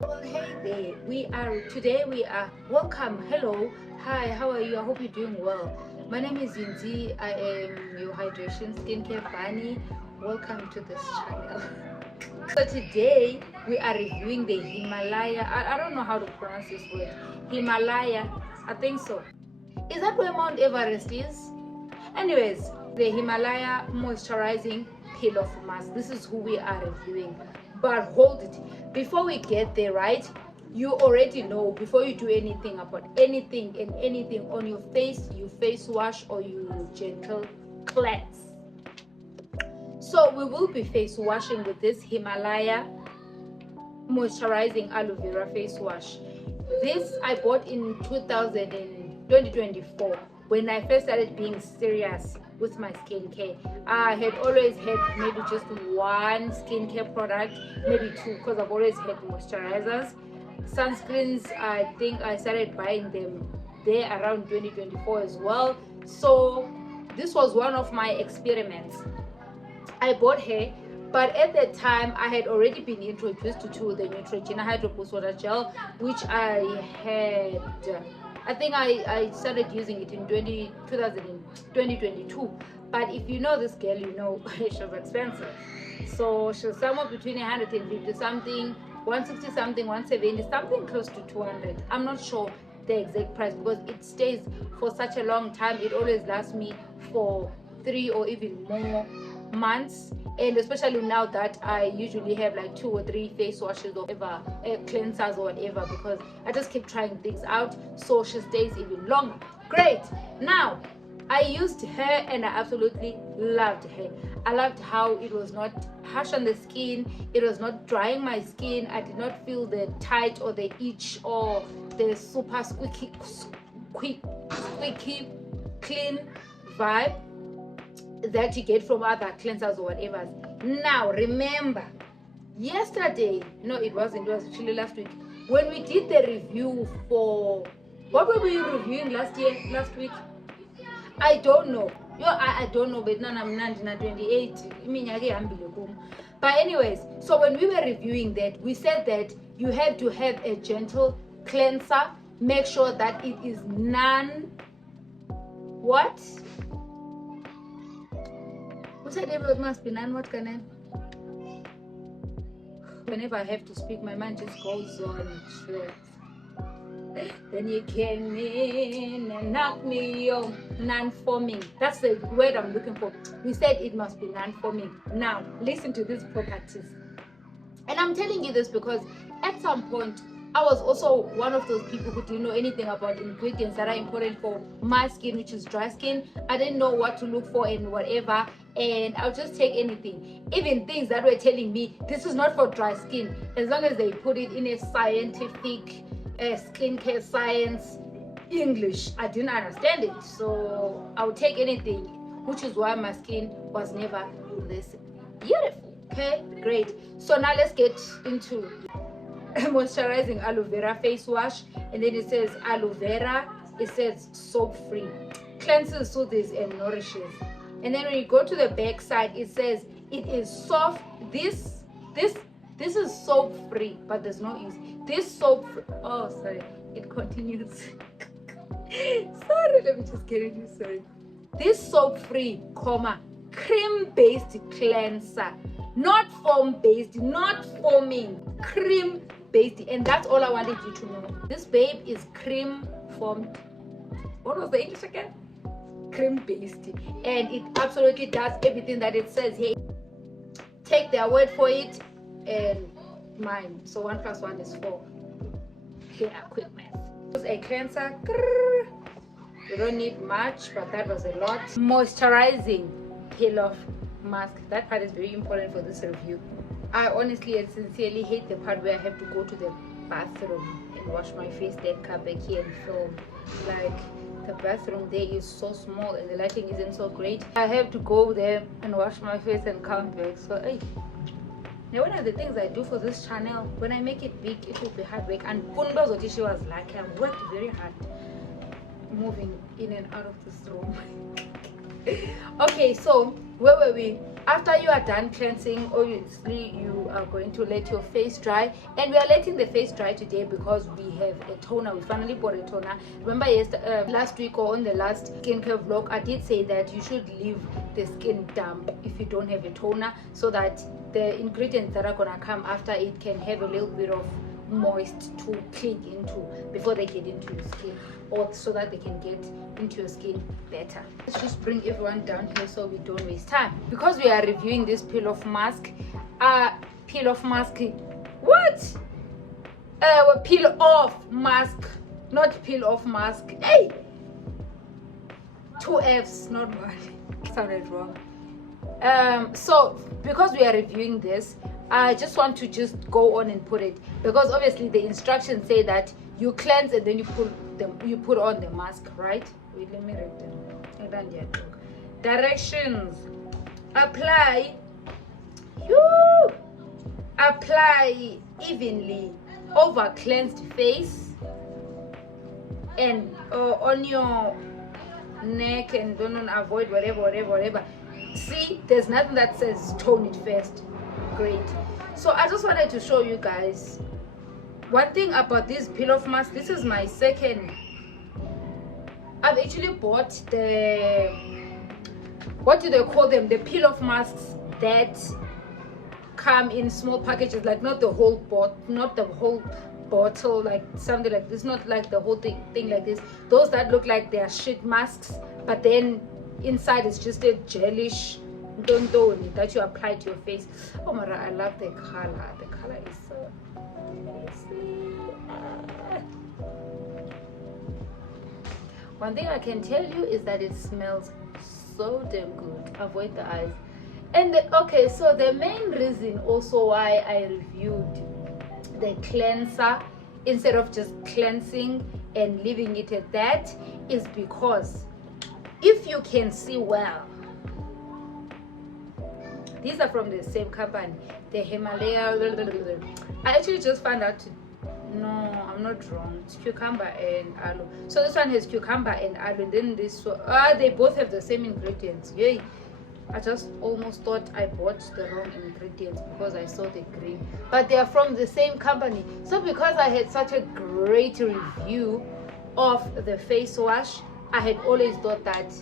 Well, hey there. We are welcome. Hello. Hi, how are you? I hope you're doing well. My name is Yinzi. I am your hydration skincare bunny. Welcome to this channel. So today we are reviewing the Himalaya. I don't know how to pronounce this word. Himalaya. I think so. Is that where Mount Everest is? Anyways, the Himalaya moisturizing peel off mask. This is who we are reviewing. But hold it. Before we get there, right? You already know before you do anything about anything and anything on your face, you face wash or you gentle cleanse. So we will be face washing with this Himalaya moisturizing aloe vera face wash. This I bought in 2024 when I first started being serious with my skincare. I had always had maybe just one skincare product, maybe two, because I've always had moisturizers. Sunscreens, I think I started buying them there around 2024 as well. So this was one of my experiments. I bought her, but at that time I had already been introduced to the Neutrogena Hydro Boost Water Gel, which I think I started using it in 2022. But if you know this girl, you know she was expensive. So she was somewhere between 150 something, 160 something, 170 something, close to 200. I'm not sure the exact price because it stays for such a long time. It always lasts me for 3 or even more months, and especially now that I usually have like 2 or 3 face washes or whatever, cleansers or whatever, because I just keep trying things out, so she stays even longer. Great. Now I used her and I absolutely loved her. I loved how it was not harsh on the skin, it was not drying my skin, I did not feel the tight or the itch or the super squeaky clean vibe that you get from other cleansers or whatever. Now remember, yesterday, no, it was actually last week, when we did the review for what were we reviewing last week? I don't know. I don't know, but I'm 28. But anyways, so when we were reviewing that, we said that you have to have a gentle cleanser. Make sure that it is what? Who said it must be what can I? Whenever I have to speak, my mind just goes on straight. Then you came in and knocked me on non-forming. That's the word I'm looking for. We said it must be non-forming. Now, listen to these properties. And I'm telling you this because at some point, I was also one of those people who didn't know anything about ingredients that are important for my skin, which is dry skin. I didn't know what to look for and whatever, and I'll just take anything. Even things that were telling me this is not for dry skin, as long as they put it in a scientific skincare science English, I didn't understand it. So I would take anything, which is why my skin was never this beautiful. Okay, great. So now let's get into moisturizing aloe vera face wash, and then it says aloe vera, it says soap free, cleanses, soothes and nourishes. And then when you go to the back side, it says it is soft. This is soap free, but there's no use. This soap free, oh sorry, it continues. Sorry, let me just get it. Sorry. This soap free, cream based cleanser, not foam based, not foaming, cream based, and that's all I wanted you to know. This babe is cream formed. What was the English again? Cream based, and it absolutely does everything that it says here. Take their word for it and mine. So 1 + 1 is 4. Here, quick math. It was a cleanser. You don't need much, but that was a lot. Moisturizing peel off mask. That part is very important for this review. I honestly and sincerely hate the part where I have to go to the bathroom and wash my face, then come back here and film. Like, the bathroom there is so small and the lighting isn't so great. I have to go there and wash my face and come back. So hey, now one of the things I do for this channel, when I make it big, it will be hard work. And Kundo's she was like, I worked very hard moving in and out of this room. Okay, so where were we? After you are done cleansing, obviously you are going to let your face dry, and we are letting the face dry today because we have a toner. We finally bought a toner. Remember last week or on the last skincare vlog, I did say that you should leave the skin damp if you don't have a toner, so that the ingredients that are gonna come after it can have a little bit of moist to cling into before they get into your skin, or so that they can get into your skin better. Let's just bring everyone down here so we don't waste time, because we are reviewing this peel off mask. Peel off mask, what? Peel off mask, not peel off mask. Hey, 2 F's, not one. Sounded wrong. So because we are reviewing this, I just want to just go on and put it, because obviously the instructions say that you cleanse and then you put on the mask, right? Wait, let me read them. Directions: apply evenly over cleansed face and on your neck, and don't avoid whatever. See, there's nothing that says tone it first. Great. So I just wanted to show you guys one thing about this peel off mask. This is my second. I've actually bought the, what do they call them, the peel off masks that come in small packages, like not the whole bottle, like something like this, not like the whole thing like this. Those that look like they are sheet masks, but then inside is just a gelish that you apply to your face. Oh my god, I love the color. The color is so amazing. One thing I can tell you is that it smells so damn good. Avoid the eyes. And okay, so the main reason also why I reviewed the cleanser instead of just cleansing and leaving it at that is because if you can see well, these are from the same company, the Himalaya. I actually just found out no, I'm not wrong, it's cucumber and aloe. So this one has cucumber and aloe, and then this one, they both have the same ingredients. Yay, I just almost thought I bought the wrong ingredients because I saw the green, but they are from the same company. So because I had such a great review of the face wash, I had always thought that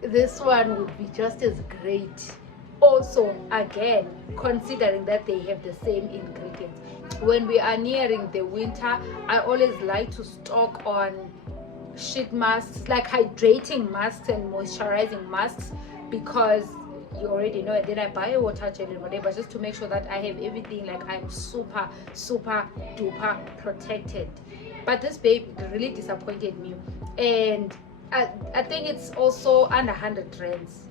this one would be just as great. Also, again, considering that they have the same ingredients. When we are nearing the winter, I always like to stock on sheet masks, like hydrating masks and moisturizing masks, because you already know. And then I buy a water gel and whatever, just to make sure that I have everything, like I'm super duper protected. But this babe really disappointed me, and I think it's also under 100 rands.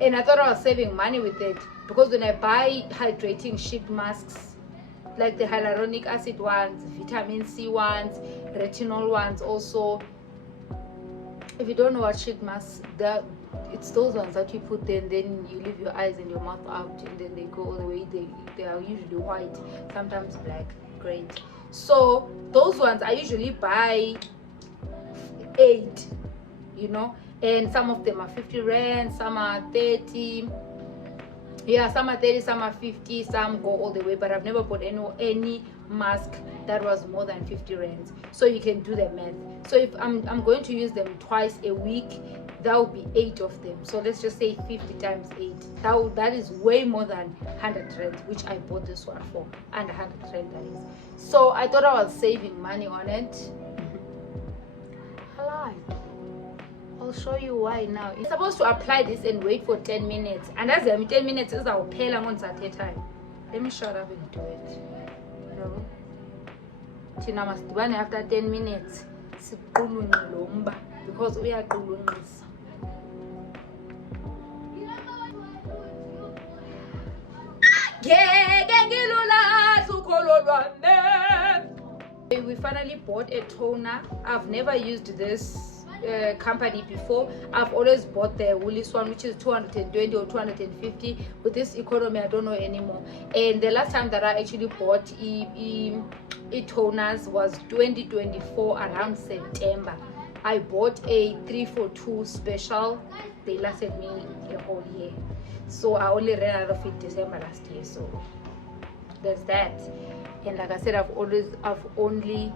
And I thought I was saving money with it, because when I buy hydrating sheet masks, like the hyaluronic acid ones, vitamin C ones, retinol ones also, if you don't know what sheet masks, it's those ones that you put in, then you leave your eyes and your mouth out, and then they go all the way. They are usually white, sometimes black. Great. So those ones I usually buy 8, you know, and some of them are 50 rand, some are 30. Yeah, some are 30, some are 50, some go all the way, but I've never bought any mask that was more than 50 rands. So you can do the math. So if I'm going to use them twice a week, that would be 8 of them. So let's just say 50 times 8. That is way more than 100 rands, which I bought this one for. And 100 rand, that is. So I thought I was saving money on it. Hello. I'll show you why now. You're supposed to apply this and wait for 10 minutes. And as I'm 10 minutes is our pale once at a time. Let me shut up and do it. No. Tina must run after 10 minutes. Because we are doing this. We finally bought a toner. I've never used this company before. I've always bought the Woolies one, which is 220 or 250. With this economy, I don't know anymore. And the last time that I actually bought toners was 2024, around September. I bought a 3 for 2 special. They lasted me a whole year, so I only ran out of it December last year. So there's that. And like I said, I've only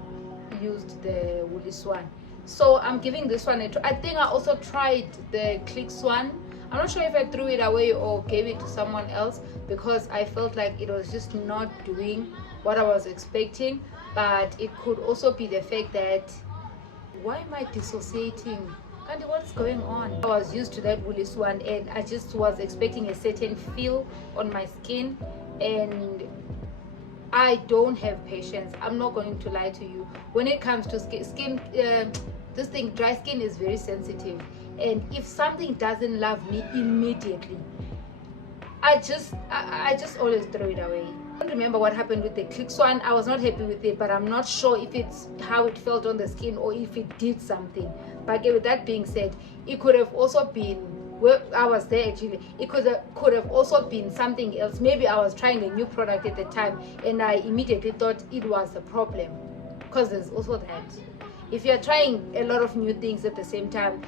used the Woolly Swan, so I'm giving this one a try. I think I also tried the Clicks one. I'm not sure if I threw it away or gave it to someone else, because I felt like it was just not doing what I was expecting. But it could also be the fact that, why am I dissociating? And what's going on? I was used to that Woolly Swan, and I just was expecting a certain feel on my skin, and I don't have patience. I'm not going to lie to you. When it comes to skin, this thing, dry skin is very sensitive, and if something doesn't love me immediately, I just always throw it away. I don't remember what happened with the Clicks one. I was not happy with it, but I'm not sure if it's how it felt on the skin or if it did something. But with that being said, it could have also been, well, I was there actually, it could have also been something else. Maybe I was trying a new product at the time and I immediately thought it was a problem, because there's also that. If you're trying a lot of new things at the same time,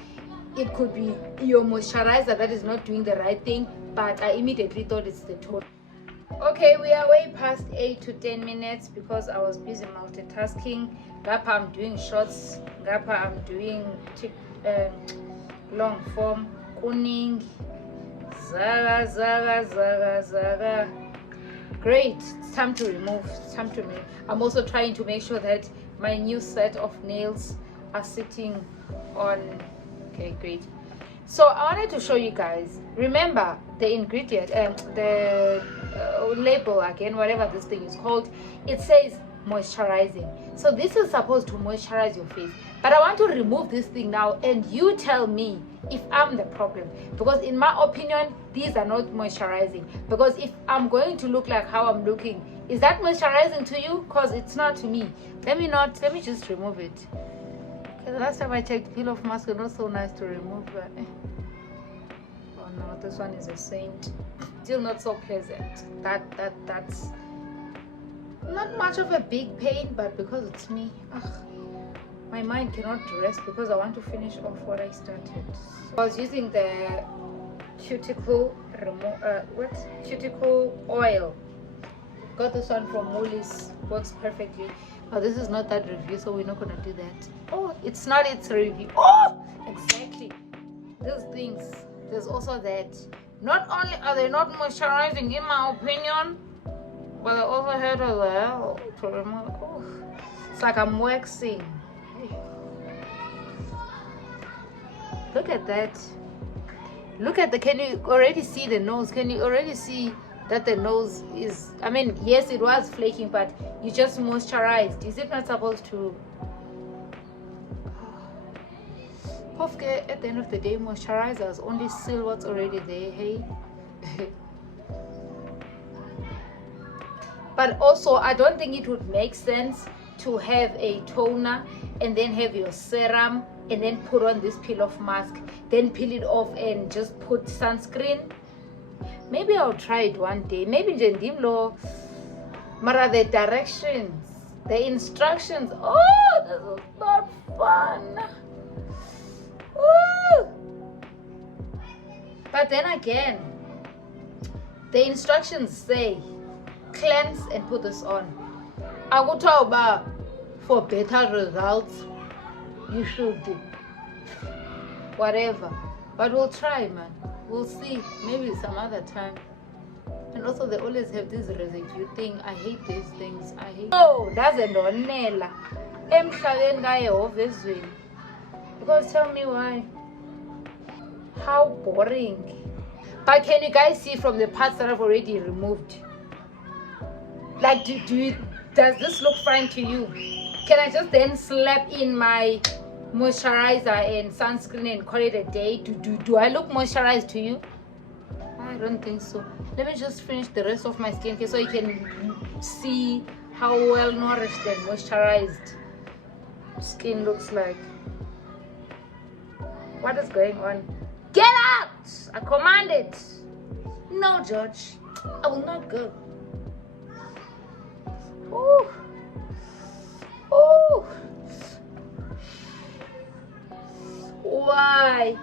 it could be your moisturizer that is not doing the right thing, but I immediately thought it's the tone. Okay, we are way past 8 to 10 minutes because I was busy multitasking. Gapa, I'm doing shorts. Gapa, I'm doing long form. Kuning. Zaga. Great. It's time to remove. It's time to remove. I'm also trying to make sure that my new set of nails are sitting on. Okay, great. So I wanted to show you guys, remember the ingredient, the label again, whatever this thing is called, it says moisturizing. So this is supposed to moisturize your face, but I want to remove this thing now, and you tell me if I'm the problem, because in my opinion these are not moisturizing. Because if I'm going to look like how I'm looking, is that moisturizing to you? Because it's not to me. Let me just remove it. The last time I checked, peel off mask is not so nice to remove. But oh no, this one is a saint. Still not so pleasant. That's not much of a big pain, but because it's me, my mind cannot rest because I want to finish off what I started. So I was using the cuticle cuticle oil. Got this one from Woolies. Works perfectly. Oh, this is not that review, so we're not gonna do that. Oh, it's not its review. Oh, exactly. Those things. There's also that. Not only are they not moisturizing, in my opinion, but I also had a well to remove. Oh, it's like I'm waxing. Look at that. Look at the. Can you already see the nose? Can you already see that the nose is, I mean, yes, it was flaking, but you just moisturized. Is it not supposed to? At the end of the day, moisturizers only seal what's already there, hey? But also, I don't think it would make sense to have a toner and then have your serum and then put on this peel-off mask, then peel it off and just put sunscreen. Maybe I'll try it one day. Maybe Jendimlo. Mara, the directions, the instructions. Oh, this is not fun. Ooh. But then again, the instructions say cleanse and put this on. I will talk about for better results. You should do whatever. But we'll try, man. We'll see. Maybe some other time. And also, they always have this residue thing. I hate these things. I hate. Oh, doesn't onela. Because tell me why. How boring. But can you guys see from the parts that I've already removed? Like, does this look fine to you? Can I just then slap in my moisturizer and sunscreen and call it a day? Do I look moisturized to you? I don't think so. Let me just finish the rest of my skincare so you can see how well nourished and moisturized skin looks like. What is going on? Get out! I command it. No, George, I will not go. Ooh. Ooh. why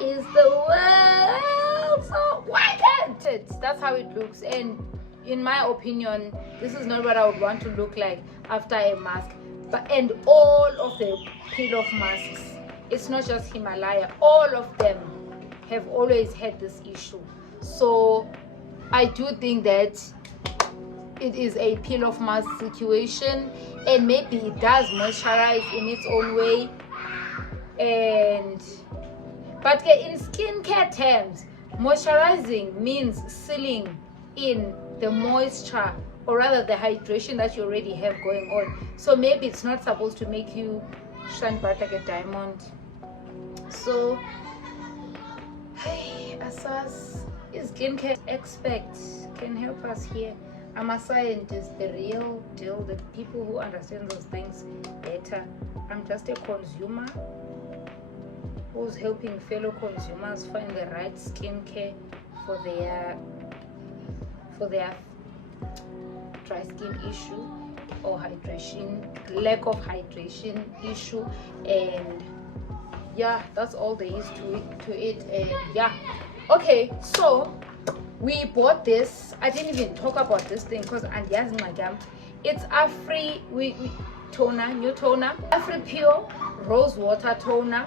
is the world so wicked? That's how it looks, and in my opinion, this is not what I would want to look like after a mask. But and all of the peel-off masks, it's not just Himalaya, all of them have always had this issue. So I do think that it is a peel-off mask situation, and maybe it does moisturize in its own way. But in skincare terms, moisturizing means sealing in the moisture, or rather the hydration that you already have going on. So maybe it's not supposed to make you shine bright like a diamond. So hey, Asas is skincare expert, can help us here. I'm a scientist, the real deal, the people who understand those things better. I'm just a consumer who's helping fellow consumers find the right skincare for their dry skin issue or hydration, lack of hydration issue. And yeah, that's all there is to it. And yeah, okay, so we bought this. I didn't even talk about this thing because it's toner, new toner, Peel rose water toner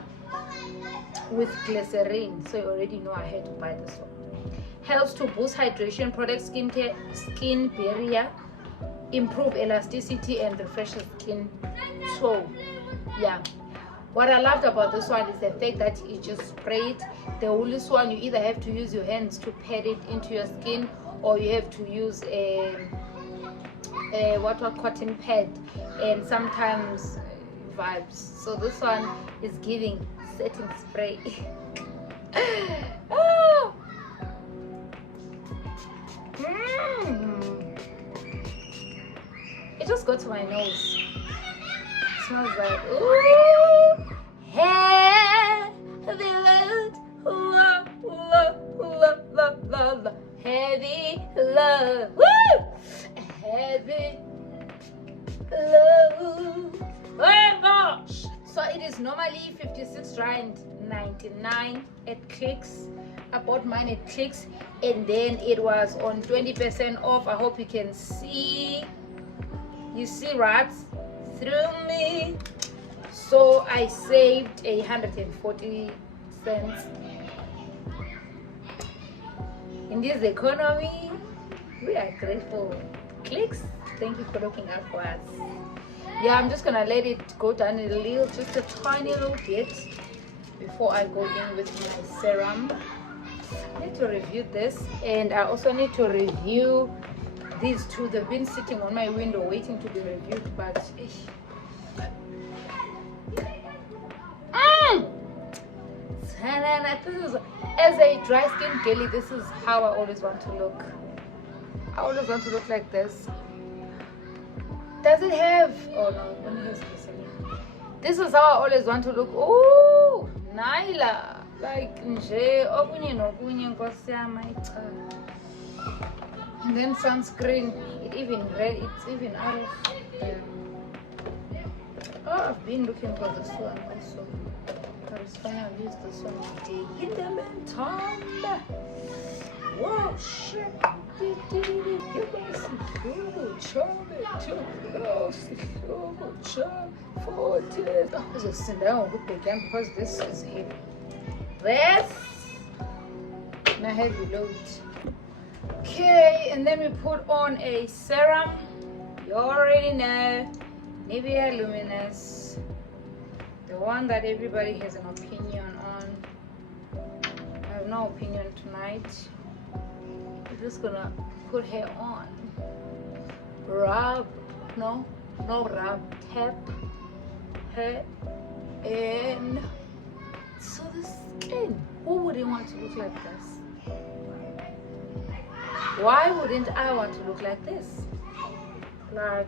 with glycerin. So you already know I had to buy this one. Helps to boost hydration, protect skin barrier, improve elasticity, and refresh skin. So yeah, what I loved about this one is the fact that you just spray it. The only one, you either have to use your hands to pat it into your skin, or you have to use a cotton pad, and sometimes vibes. So this one is giving setting spray. Oh. It just got to my nose. It smells like ooh, heavy load, love, love, love, love, love, heavy love, woo, heavy love. Oh gosh! So it is normally 56 rand 99 at Clicks. I bought mine at Clicks, and then it was on 20% off. I hope you can see. You see rats through me. So I saved 140 cents. In this economy, we are grateful. Clicks, thank you for looking out for us. Yeah, I'm just gonna let it go down a little, just a tiny little bit, before I go in with my serum. I need to review this, and I also need to review these two. They've been sitting on my window waiting to be reviewed, but as a dry skin girly, this is how I always want to look. I always want to look like this. Does it have, oh no, it has glycerin. This is how I always want to look. Oh, Naila, like nje okunye nokunye nkosi yami cha. And then sunscreen, it's even out of oh, I've been looking for this one also. But it's fine, I'll use this one today. In the meantime, whoa, shit. You guys see just sit down again because this is heavy. This my heavy load. Okay, and then we put on a serum. You already know, Nivea Luminous, the one that everybody has an opinion on. I have no opinion tonight. I'm just gonna put her on. Rub, tap her in. So the skin, who wouldn't want to look like this? Why wouldn't I want to look like this? Like,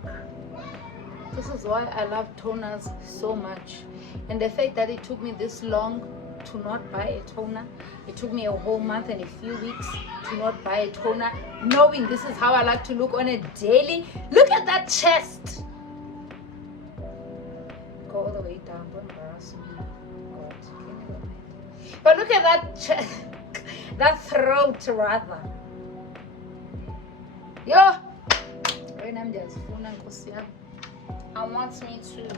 this is why I love toners so much. And the fact that it took me this long to not buy a toner, it took me a whole month and a few weeks to not buy a toner, knowing this is how I like to look on a daily. Look at that chest. Go all the way down, don't embarrass me. God, can you imagine? But look at that that throat rather. Yo, when I'm just I want me to